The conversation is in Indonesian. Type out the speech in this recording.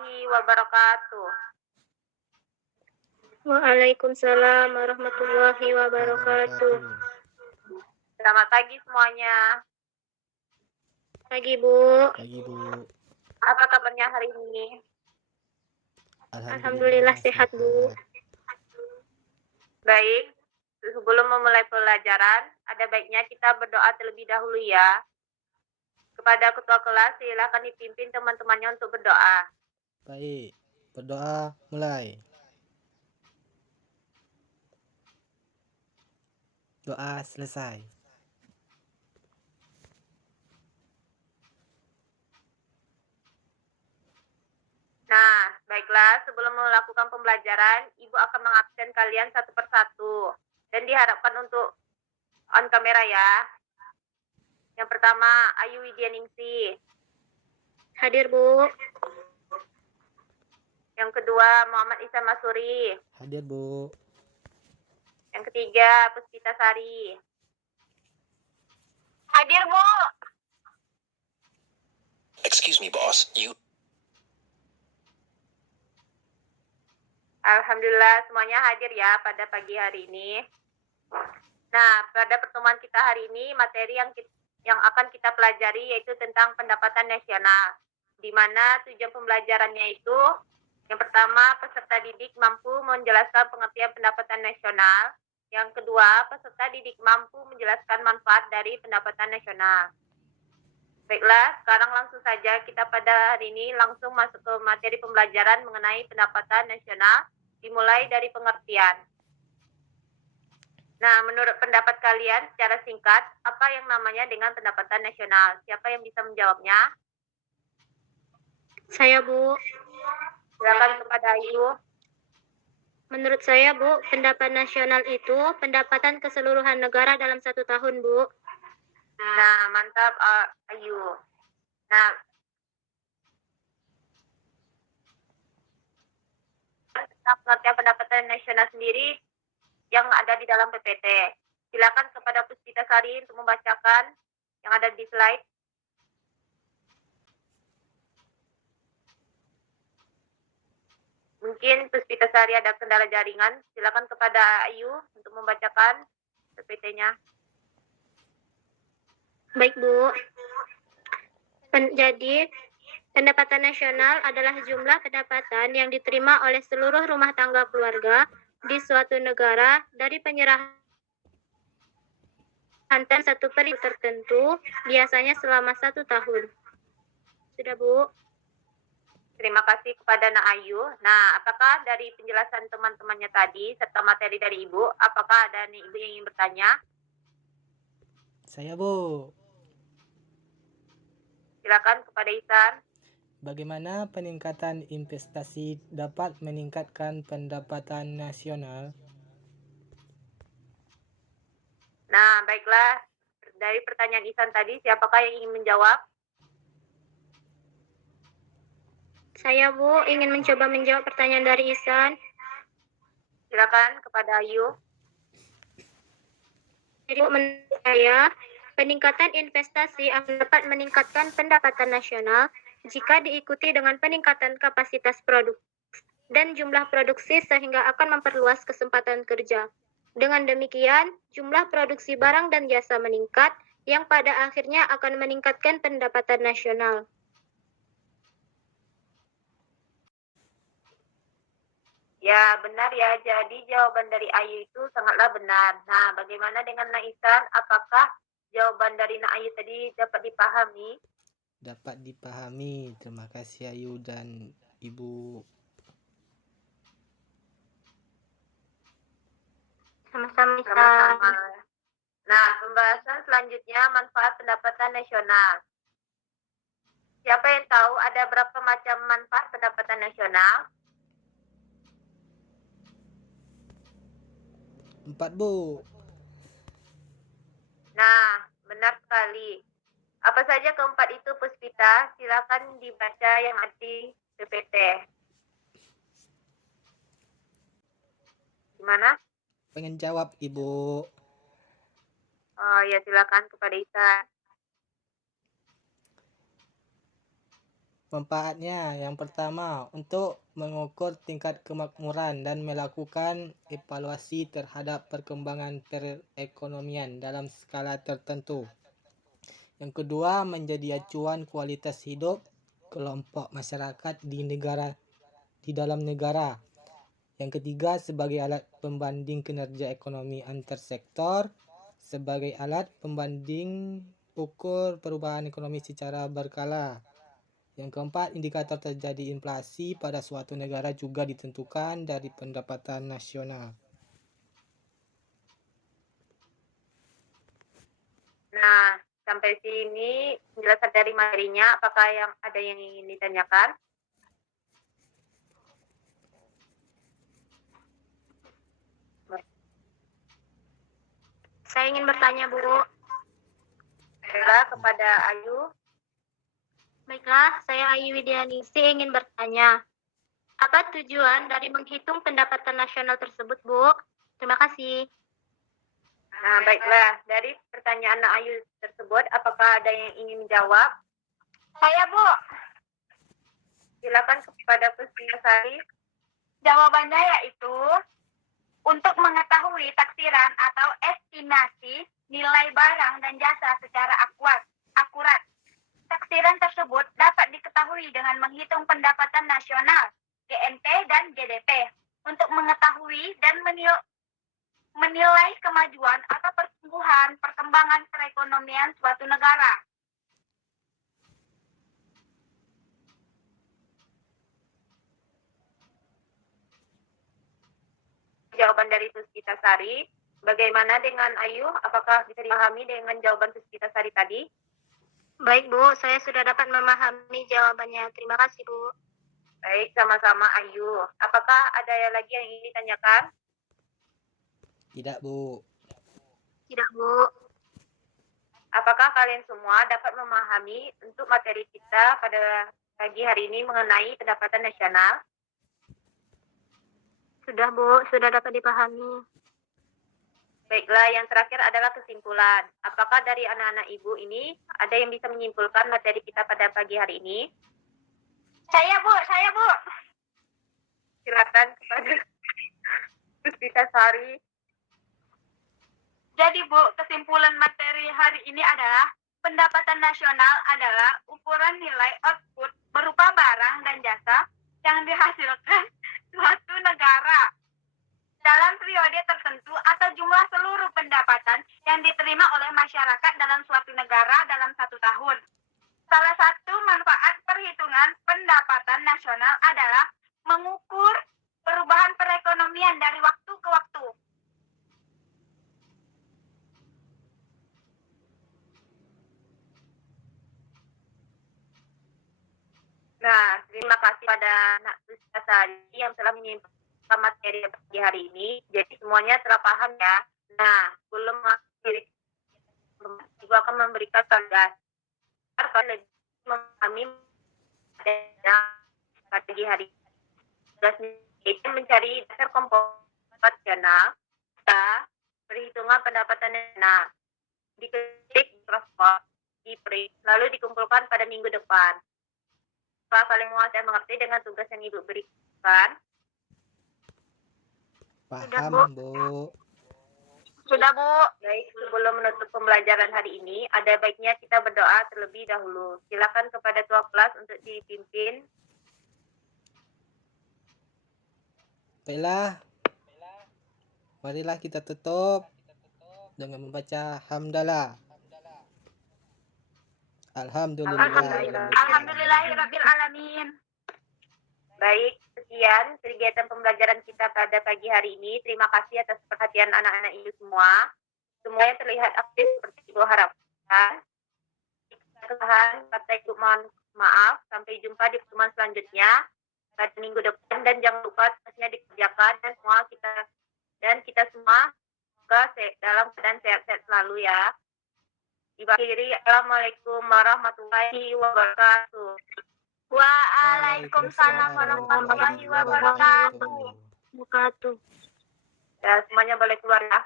warahmatullahi wabarakatuh. Waalaikumsalam warahmatullahi wabarakatuh. Selamat pagi semuanya. Pagi, Bu. Pagi, Bu. Apa kabarnya hari ini? Alhamdulillah sehat, Bu. Baik. Sebelum memulai pelajaran, ada baiknya kita berdoa terlebih dahulu ya. Kepada ketua kelas, silakan dipimpin teman-temannya untuk berdoa. Baik, berdoa mulai. Doa selesai. Nah, baiklah, sebelum melakukan pembelajaran, Ibu akan mengabsen kalian satu persatu. Dan diharapkan untuk on kamera ya. Yang pertama, Ayu Widianingsih. Hadir, Bu. Yang kedua, Muhammad Ihsan Masuri. Hadir, Bu. Yang ketiga, Puspita Sari. Hadir, Bu. Excuse me, boss. Alhamdulillah semuanya hadir ya pada pagi hari ini. Nah, pada pertemuan kita hari ini, materi yang akan kita pelajari yaitu tentang pendapatan nasional. Di mana tujuan pembelajarannya itu, yang pertama, peserta didik mampu menjelaskan pengertian pendapatan nasional. Yang kedua, peserta didik mampu menjelaskan manfaat dari pendapatan nasional. Baiklah, sekarang langsung saja kita pada hari ini langsung masuk ke materi pembelajaran mengenai pendapatan nasional, dimulai dari pengertian. Nah, menurut pendapat kalian secara singkat, apa yang namanya dengan pendapatan nasional? Siapa yang bisa menjawabnya? Saya, Bu. Silakan kepada Ayu. Menurut saya, Bu, pendapatan nasional itu pendapatan keseluruhan negara dalam satu tahun, Bu. Nah, mantap Ayu. Nah, tentang pengertian pendapatan nasional sendiri yang ada di dalam PPT. Silakan kepada Puspita Sari untuk membacakan yang ada di slide. Mungkin Puspita Sari ada kendala jaringan. Silakan kepada Ayu untuk membacakan PPT-nya. Baik, Bu. Jadi, pendapatan nasional adalah jumlah pendapatan yang diterima oleh seluruh rumah tangga keluarga di suatu negara dari penyerahan satu periode tertentu, biasanya selama 1 tahun. Sudah, Bu? Terima kasih kepada Nak Ayu. Nah, apakah dari penjelasan teman-temannya tadi, serta materi dari Ibu, apakah ada Ibu yang ingin bertanya? Saya, Bu. Silakan kepada Ihsan. Bagaimana peningkatan investasi dapat meningkatkan pendapatan nasional? Nah, baiklah. Dari pertanyaan Ihsan tadi, siapakah yang ingin menjawab? Saya, Bu, ingin mencoba menjawab pertanyaan dari Ihsan. Silakan kepada Ayu. Jadi, menurut saya, peningkatan investasi akan dapat meningkatkan pendapatan nasional jika diikuti dengan peningkatan kapasitas produk dan jumlah produksi sehingga akan memperluas kesempatan kerja. Dengan demikian, jumlah produksi barang dan jasa meningkat, yang pada akhirnya akan meningkatkan pendapatan nasional. Ya, benar ya. Jadi jawaban dari Ayu itu sangatlah benar. Nah, bagaimana dengan Nak Ihsan? Apakah jawaban dari Nak Ayu tadi dapat dipahami? Dapat dipahami. Terima kasih Ayu dan Ibu. Sama-sama. Nah, pembahasan selanjutnya manfaat pendapatan nasional. Siapa yang tahu ada berapa macam manfaat pendapatan nasional? 4, Bu. Nah, benar sekali. Apa saja keempat itu, Puspita? Silakan dibaca yang ada di PPT. Gimana? Pengen jawab, Ibu. Oh ya, silakan kepada Ihsan. Manfaatnya yang pertama, untuk mengukur tingkat kemakmuran dan melakukan evaluasi terhadap perkembangan perekonomian dalam skala tertentu. Yang kedua, menjadi acuan kualitas hidup kelompok masyarakat di dalam negara. Yang ketiga, sebagai alat pembanding kinerja ekonomi antar sektor, sebagai alat pembanding ukur perubahan ekonomi secara berkala. Yang keempat, indikator terjadi inflasi pada suatu negara juga ditentukan dari pendapatan nasional. Nah, sampai sini penjelasan dari materinya. Apakah ada yang ingin ditanyakan? Saya ingin bertanya, Bu. Baiklah, kepada Ayu. Baiklah, saya Ayu Widianingsih ingin bertanya. Apa tujuan dari menghitung pendapatan nasional tersebut, Bu? Terima kasih. Nah, baiklah. Dari pertanyaan Ayu tersebut, apakah ada yang ingin menjawab? Saya, Bu. Silakan kepada Puspitasari. Jawabannya yaitu untuk mengetahui taksiran atau estimasi nilai barang dan jasa secara akurat. Taksiran tersebut dapat diketahui dengan menghitung pendapatan nasional, GNP dan GDP, untuk mengetahui dan menilai kemajuan atau perkembangan perekonomian suatu negara. Jawaban dari Puspitasari. Bagaimana dengan Ayu? Apakah bisa dipahami dengan jawaban Puspitasari tadi? Baik, Bu. Saya sudah dapat memahami jawabannya. Terima kasih, Bu. Baik, sama-sama Ayu. Apakah ada lagi yang ingin ditanyakan? Tidak, Bu. Tidak, Bu. Apakah kalian semua dapat memahami untuk materi kita pada pagi hari ini mengenai pendapatan nasional? Sudah, Bu. Sudah dapat dipahami. Baiklah, yang terakhir adalah kesimpulan. Apakah dari anak-anak ibu ini ada yang bisa menyimpulkan materi kita pada pagi hari ini? Saya, Bu. Silakan kepada Puspitasari. Jadi, Bu, kesimpulan materi hari ini adalah pendapatan nasional adalah ukuran nilai output berupa barang dan jasa yang dihasilkan suatu negara dalam periode tertentu atau jumlah seluruh pendapatan yang diterima oleh masyarakat dalam suatu negara dalam 1 tahun. Salah satu manfaat perhitungan pendapatan nasional adalah mengukur perubahan perekonomian dari waktu ke waktu. Nah, terima kasih pada Nak Puspitasari yang telah menyimpulkan materi pagi hari ini. Jadi semuanya telah paham ya. Nah, sebelum mengakhiri, Ibu akan memberikan tugas. Kalian lebih memahami pagi hari tugasnya itu mencari dasar komponen nasional, perhitungan pendapatan nasional, diketik di Microsoft, di print, lalu dikumpulkan pada minggu depan. Apakah kalian mengerti dengan tugas yang Ibu berikan? Paham, Bu. Sudah, Bu. Baik, sebelum menutup pembelajaran hari ini, ada baiknya kita berdoa terlebih dahulu. Silakan kepada Ketua Kelas untuk dipimpin. Baiklah. Marilah kita tutup dengan membaca hamdalah. Alhamdulillahirabbil alamin. Baik, sekian kegiatan pembelajaran kita pada pagi hari ini. Terima kasih atas perhatian anak-anak Ibu semua. Semuanya terlihat aktif seperti Ibu harapkan. Kesalahan kata Ibu mohon maaf. Sampai jumpa di pertemuan selanjutnya pada minggu depan, dan jangan lupa tugasnya dikerjakan dan kita semua dalam keadaan sehat-sehat selalu ya. Diakhiri, Assalamualaikum warahmatullahi wabarakatuh. Waalaikumsalam warahmatullahi wabarakatuh. Wabarakatuh. Ya, semuanya boleh keluar ya.